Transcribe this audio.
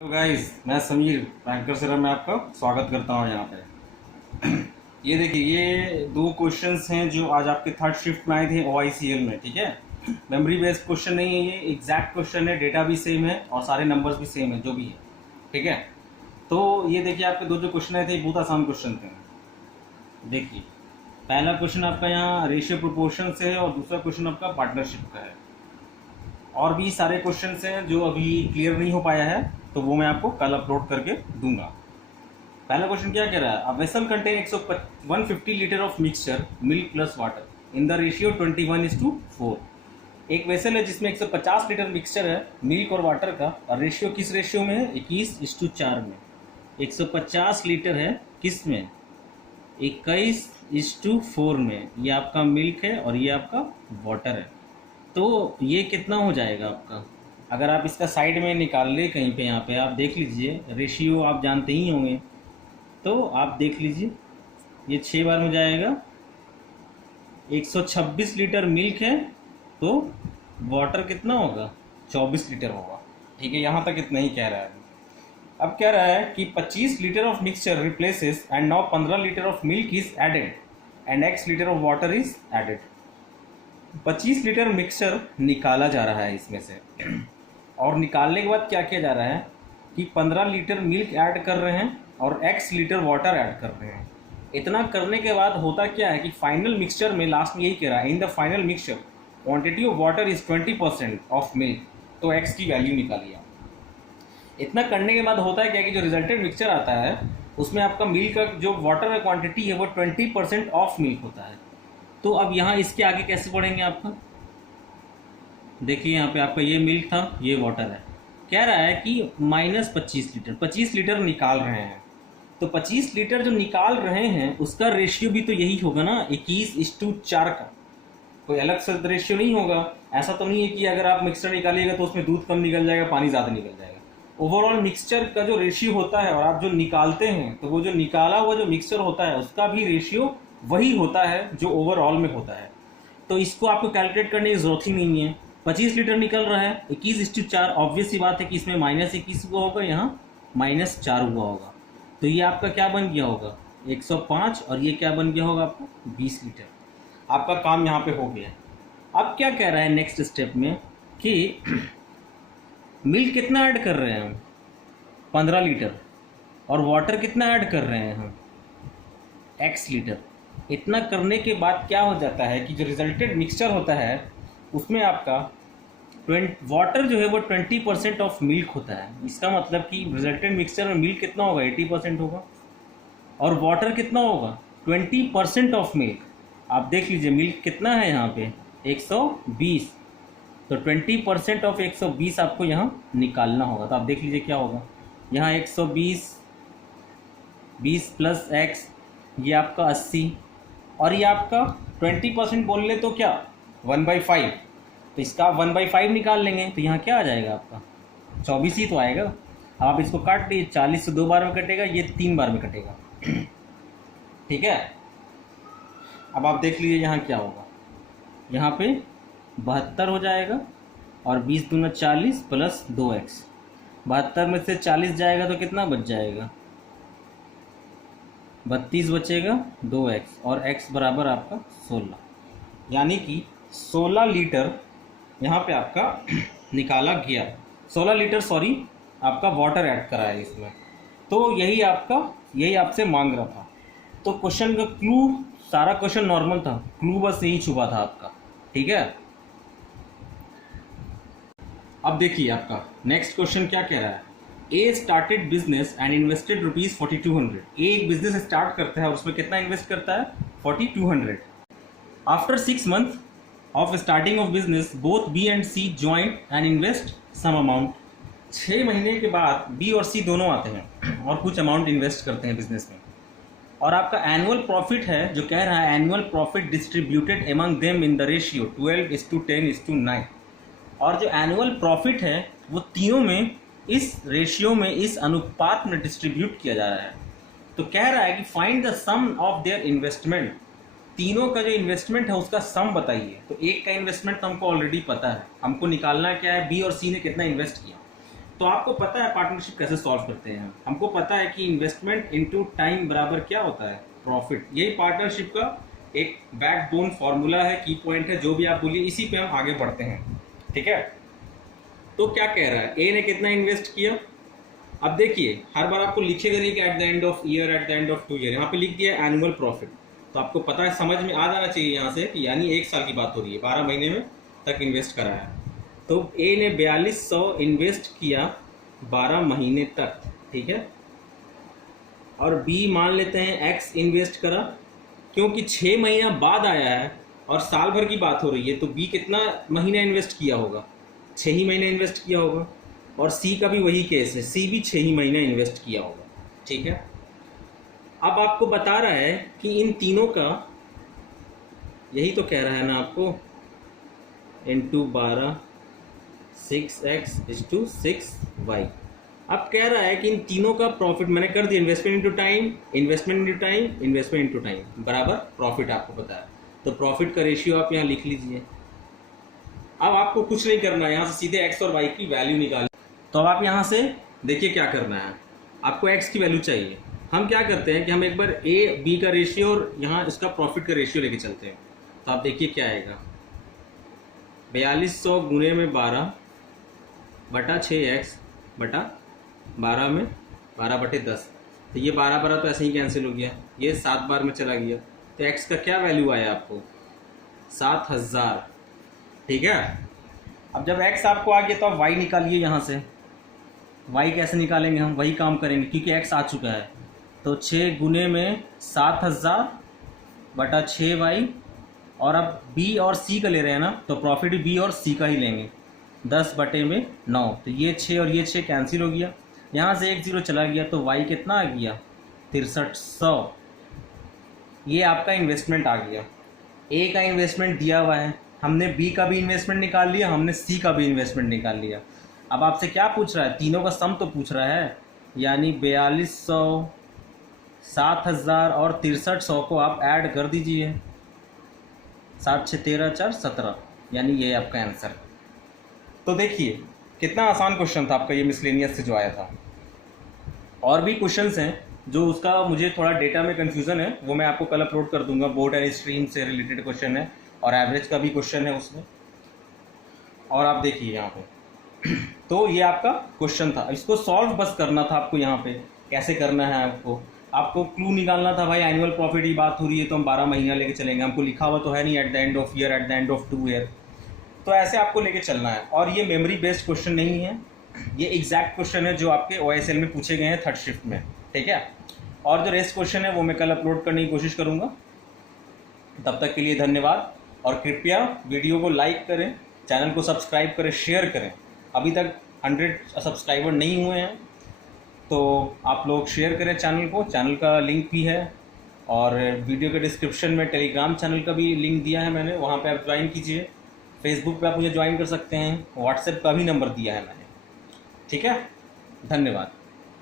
तो गाइस, मैं Sameer banker sir में आपका स्वागत करता हूँ यहाँ पे। ये देखिए, ये दो क्वेश्चंस हैं जो आज आपके थर्ड शिफ्ट में आए थे OICL में। ठीक है, मेमोरी बेस्ड क्वेश्चन नहीं है, ये एग्जैक्ट क्वेश्चन है, डेटा भी सेम है और सारे नंबर्स भी सेम है जो भी है। ठीक है, तो ये देखिए आपके दो जो क्वेश्चन आए थे बहुत आसान क्वेश्चन थे। देखिए, पहला क्वेश्चन आपका यहाँ रेशियो प्रोपोर्शन से है और दूसरा क्वेश्चन आपका पार्टनरशिप का है। और भी सारे क्वेश्चंस हैं जो अभी क्लियर नहीं हो पाया है, तो वो मैं आपको कल अपलोड करके दूंगा। पहला क्वेश्चन क्या कह रहा है, a vessel contain 150 litre of mixture milk plus water in the ratio 21:4। एक वेसल है जिसमें 150 लीटर मिक्सचर है मिल्क और वाटर का, और रेशियो किस रेशियो में है? 21:4 में। 150 लीटर है किस में? 21:4 में। ये आपका मिल्क है और ये आपका वाटर है। तो ये कितना हो जाएगा आपका? अगर आप इसका साइड में निकाल ले कहीं पे, यहाँ पे आप देख लीजिए, रेशियो आप जानते ही होंगे, तो आप देख लीजिए ये 6 बार हो जाएगा। 126 लीटर मिल्क है तो वाटर कितना होगा? 24 लीटर होगा। ठीक है, यहाँ तक इतना ही कह रहा है। अब कह रहा है कि 25 litre of mixture replaces and now 15 litre of milk is added and x litre of water is added. 25 litre mixture निकाला जा रहा है इसमें से, और निकालने के बाद क्या किया जा रहा है कि 15 लीटर मिल्क ऐड कर रहे हैं और x लीटर वाटर ऐड कर रहे हैं। इतना करने के बाद होता क्या है कि फाइनल मिक्सचर में लास्ट में यही कह रहा है, in the final mixture quantity of water is 20% of milk, तो x की वैल्यू निकालिए। इतना करने के बाद होता है क्या कि जो रिजल्टेड मिक्सचर आता है उसमें आपका मिल्क का जो वाटर का क्वांटिटी है वो 20% ऑफ मिल्क होता है। तो अब यहाँ इसके आगे कैसे पढ़ेंगे आपका? देखिए यहाँ पे आपका ये मिल्क था, ये वाटर है। कह रहा है कि -25 लीटर, 25 लीटर निकाल रहे हैं। तो 25 लीटर जो निकाल रहे हैं उसका रेशियो भी तो यही होगा ना, 21:4 का। कोई अलग से रेशियो नहीं होगा। ऐसा तो नहीं है कि अगर आप मिक्सचर निकालिएगा तो उसमें दूध कम निकल जाएगा, पानी ज़्यादा निकल जाएगा। ओवरऑल मिक्सचर का जो रेशियो होता है और आप जो निकालते हैं, तो वो जो निकाला हुआ जो मिक्सचर होता है उसका भी रेशियो वही होता है जो ओवरऑल में होता है। तो इसको आपको कैलकुलेट करने की जरूरत ही नहीं है। 25 लीटर निकल रहा है, 21:4, ऑब्वियस सी बात है कि इसमें -21 हुआ होगा, यहाँ -4 हुआ होगा। तो ये आपका क्या बन गया होगा? 105, और ये क्या बन गया होगा आपका? 20 लीटर। आपका काम यहाँ पे हो गया। अब क्या कह रहा है नेक्स्ट स्टेप में कि मिल्क कितना ऐड कर रहे हैं हम? 15 लीटर। और वाटर कितना ऐड कर रहे हैं हम? x litre. इतना करने के बाद क्या हो जाता है कि जो रिजल्टेड मिक्सचर होता है उसमें आपका वाटर जो है वो 20% ऑफ मिल्क होता है। इसका मतलब कि रिजल्टेड मिक्सचर में मिल्क कितना होगा? 80% होगा। और वाटर कितना होगा? 20% ऑफ मिल्क। आप देख लीजिए मिल्क कितना है यहाँ पे? 120। तो 20% ऑफ 120 आपको यहाँ निकालना होगा। तो आप देख लीजिए क्या होगा यहाँ, 120, 20 प्लस x, ये आपका 80, और ये आपका 20% बोल ले तो क्या? 1/5। तो इसका 1/5 निकाल लेंगे तो यहाँ क्या आ जाएगा आपका? 24 ही तो आएगा। अब आप इसको काट लीजिए, 40 से 2 बार में कटेगा, ये 3 बार में कटेगा। ठीक है, अब आप देख लीजिए यहाँ क्या होगा। यहाँ पे 72 हो जाएगा, और 20 दूना 40 प्लस 2x। 72 में से 40 जाएगा तो कितना बच जाएगा? 32 बचेगा, 2x, और x बराबर आपका 16। यानी कि 16 लीटर यहाँ पे आपका निकाला गया। 16 लीटर सॉरी आपका वाटर ऐड करा है इसमें। तो यही आपसे मांग रहा था। तो क्वेश्चन का क्लू, सारा क्वेश्चन नॉर्मल था, क्लू बस यही छुपा था आपका। ठीक है, अब देखिए आपका नेक्स्ट क्वेश्चन क्या कह रहा है। ए स्टार्टेड बिजनेस एंड इन्वेस्टेड ₹4200। ए एक बिजनेस स्टार्ट करता है और उसमें कितना इन्वेस्ट करता है? 4200। After 6 months of starting of business both B and C joint and invest some amount. 6 महीने के बाद बी और सी दोनों आते हैं और कुछ अमाउंट इन्वेस्ट करते हैं बिजनेस में। और आपका एनुअल प्रॉफिट है जो कह रहा है annual profit distributed among them in the ratio 12:10:9। और जो एनुअल प्रॉफिट है वो तीनों में इस रेशियो में, इस अनुपात में डिस्ट्रीब्यूट किया जा रहा है। तो कह रहा है कि find the sum of their investment. तीनों का जो इन्वेस्टमेंट है उसका सम बताइए। तो एक का इन्वेस्टमेंट तो हमको ऑलरेडी पता है, हमको निकालना क्या है? बी और सी ने कितना इन्वेस्ट किया। तो आपको पता है पार्टनरशिप कैसे सॉल्व करते हैं, हमको पता है कि इन्वेस्टमेंट इनटू टाइम बराबर क्या होता है, प्रॉफिट। यही पार्टनरशिप का एक बैकबोन फॉर्मूला है, की पॉइंट है, जो भी आप बोलिए, इसी पे हम आगे बढ़ते हैं। ठीक है, तो क्या कह रहा है, ए ने कितना इन्वेस्ट किया। अब देखिए हर बार आपको लिखेगा नहीं कि at the end of year, at the end of 2 year, यहाँ पे लिख दिया एनुअल प्रॉफिट। तो आपको पता है, समझ में आ जाना चाहिए यहाँ से कि यानी 1 साल की बात हो रही है, 12 महीने में तक इन्वेस्ट करा है। तो ए ने 4200 इन्वेस्ट किया 12 महीने तक, ठीक है। और बी मान लेते हैं एक्स इन्वेस्ट करा, क्योंकि 6 महीना बाद आया है और साल भर की बात हो रही है, तो बी कितना महीना इन्वेस्ट किया होगा, 6 ही महीने इन्वेस्ट किया होगा। और सी का भी वही केस है, सी भी 6 ही महीना इन्वेस्ट किया होगा, ठीक है। अब आपको बता रहा है कि इन तीनों का, यही तो कह रहा है ना आपको, into 12 6x is to 6y। अब कह रहा है कि इन तीनों का प्रॉफिट मैंने कर दिया, investment into time, investment into time, investment into time बराबर प्रॉफिट आपको पता है। तो प्रॉफिट का रेशियो आप यहाँ लिख लीजिए। अब आपको कुछ नहीं करना है, यहाँ से सीधे x और y की वैल्यू निकाल। तो अब आप यहाँ से देखिए क्या करना है, आपको x की वैल्यू चाहिए। हम क्या करते हैं कि हम एक बार a b का रेशियो और यहाँ इसका प्रॉफिट का रेशियो लेके चलते हैं। तो आप देखिए क्या आएगा, 4200 गुने में 12 बटा 6x बटा 12 में 12 बटे 10। तो ये 12 तो ऐसे ही कैंसिल हो गया, ये 7 बार में चला गया। तो x का क्या वैल्यू आया आपको, 7000, ठीक है। अब जब x आपको आ गया तो आप y निकालिए यहाँ से। y कैसे निकालेंगे, हम वही काम करेंगे क्योंकि x आ चुका है। तो 6 गुने में 7000 बटा 6y, और अब b और c का ले रहे हैं ना, तो प्रॉफिट b और c का ही लेंगे, 10 बटे में 9। तो ये 6 और ये 6 कैंसिल हो गया, यहाँ से 1 0 चला गया, तो y कितना आ गया, 6300। ये आपका इन्वेस्टमेंट आ गया। a का इन्वेस्टमेंट दिया हुआ है, हमने b का भी इन्वेस्टमेंट निकाल लिया, हमने c का भी इन्वेस्टमेंट निकाल लिया। अब आपसे क्या पूछ रहा है, तीनों का सम तो पूछ रहा है, यानी 4200, 7000 और 6300 को आप ऐड कर दीजिए, 7 6 13 4 17, यानी ये आपका आंसर। तो देखिए कितना आसान क्वेश्चन था आपका ये मिसलेनियस से जो आया था। और भी क्वेश्चंस हैं जो उसका मुझे थोड़ा डेटा में कन्फ्यूज़न है, वो मैं आपको कल अपलोड कर दूंगा। बोर्ड एंड स्ट्रीम से रिलेटेड क्वेश्चन है और एवरेज का भी क्वेश्चन है उसमें। और आप देखिए यहाँ पे तो ये आपका क्वेश्चन था, इसको सॉल्व बस करना था आपको। यहाँ पे कैसे करना है आपको क्लू निकालना था। भाई एनुअल प्रॉफिट की बात हो रही है तो हम 12 महीना लेके चलेंगे, हमको लिखा हुआ तो है नहीं at the end of year, at the end of 2 year. तो ऐसे आपको लेके चलना है। और ये मेमोरी बेस्ड क्वेश्चन नहीं है, ये एग्जैक्ट क्वेश्चन है जो आपके OSL में पूछे गए हैं 3rd शिफ्ट में, ठीक है। और जो रेस्ट क्वेश्चन है वो मैं कल अपलोड करने की कोशिश करूँगा। तब तक के लिए धन्यवाद, और कृपया वीडियो को लाइक करें, चैनल को सब्सक्राइब करें, शेयर करें। अभी तक 100 सब्सक्राइबर नहीं हुए हैं तो आप लोग शेयर करें चैनल को। चैनल का लिंक भी है, और वीडियो के डिस्क्रिप्शन में टेलीग्राम चैनल का भी लिंक दिया है मैंने, वहाँ पे आप ज्वाइन कीजिए। फेसबुक पे आप मुझे ज्वाइन कर सकते हैं, व्हाट्सएप का भी नंबर दिया है मैंने, ठीक है। धन्यवाद।